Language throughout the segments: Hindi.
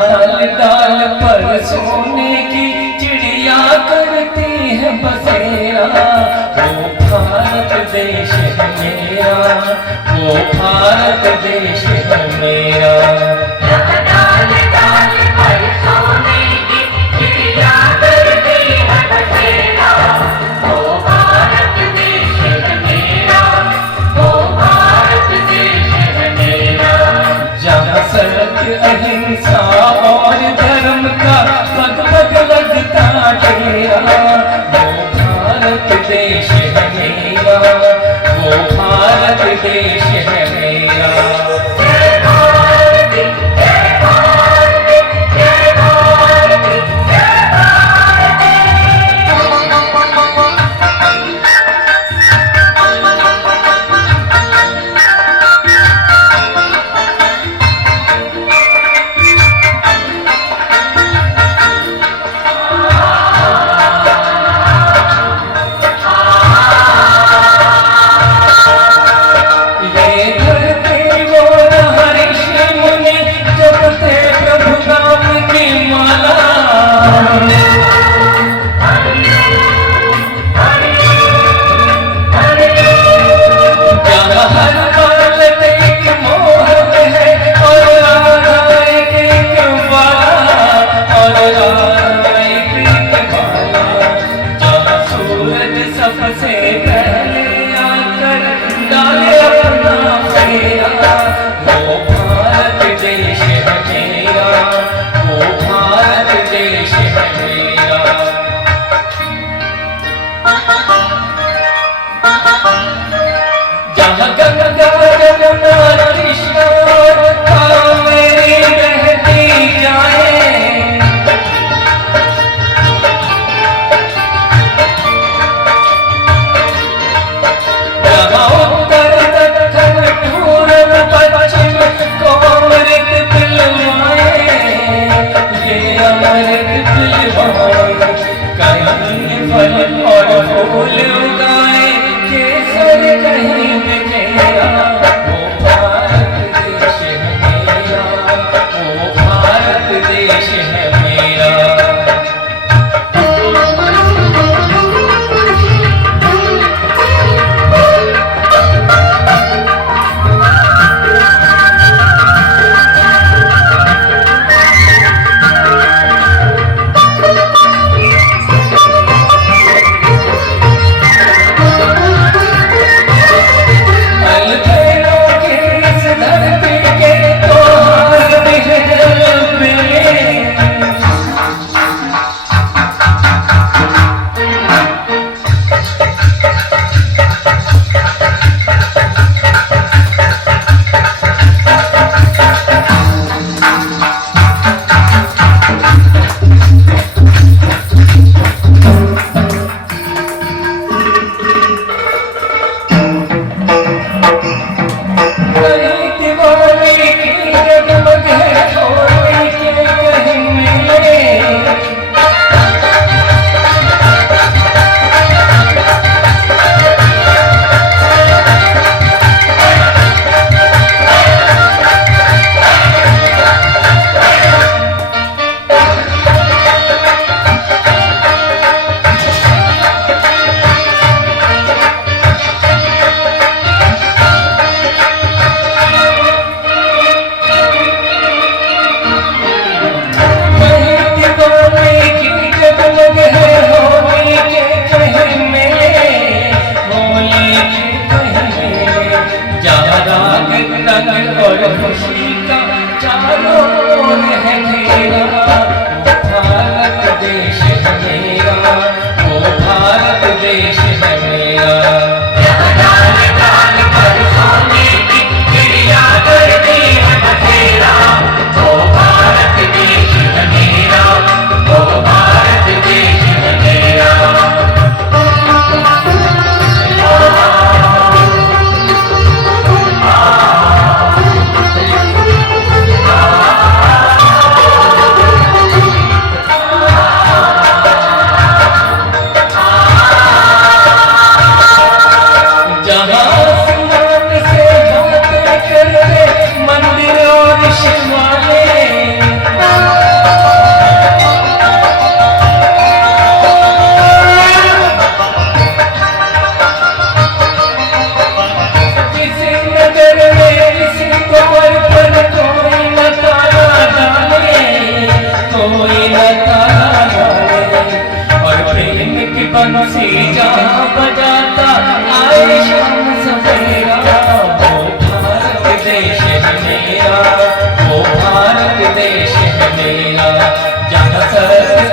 डाल डाल पर सोने की चिड़िया करती है बसेरा। वो भारत देश है मेरा, वो भारत देश है मेरा। डाल डाल पर सोने की चिड़िया करती है बसेरा। वो भारत देश है मेरा, वो भारत देश है मेरा। जहाँ सड़क अहिंसा और धर्म का पग पग लगता डेरा। वो भारत देश है मेरा, वो भारत देश है मेरा। जय भारत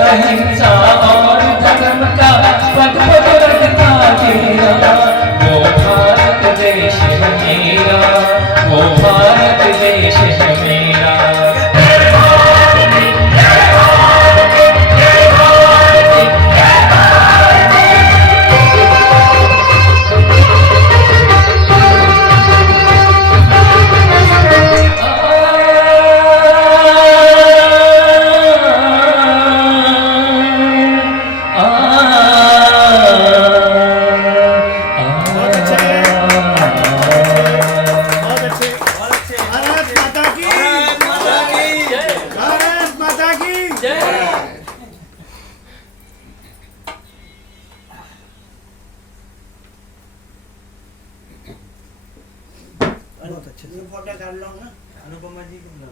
अहिंसा और धर्म का पग पग रखता डेरा। वो भारत देश है मेरा, वो भारत देश है मेरा। बहुत अच्छे से फोटो कर लो ना, अनुपमा जी को बुला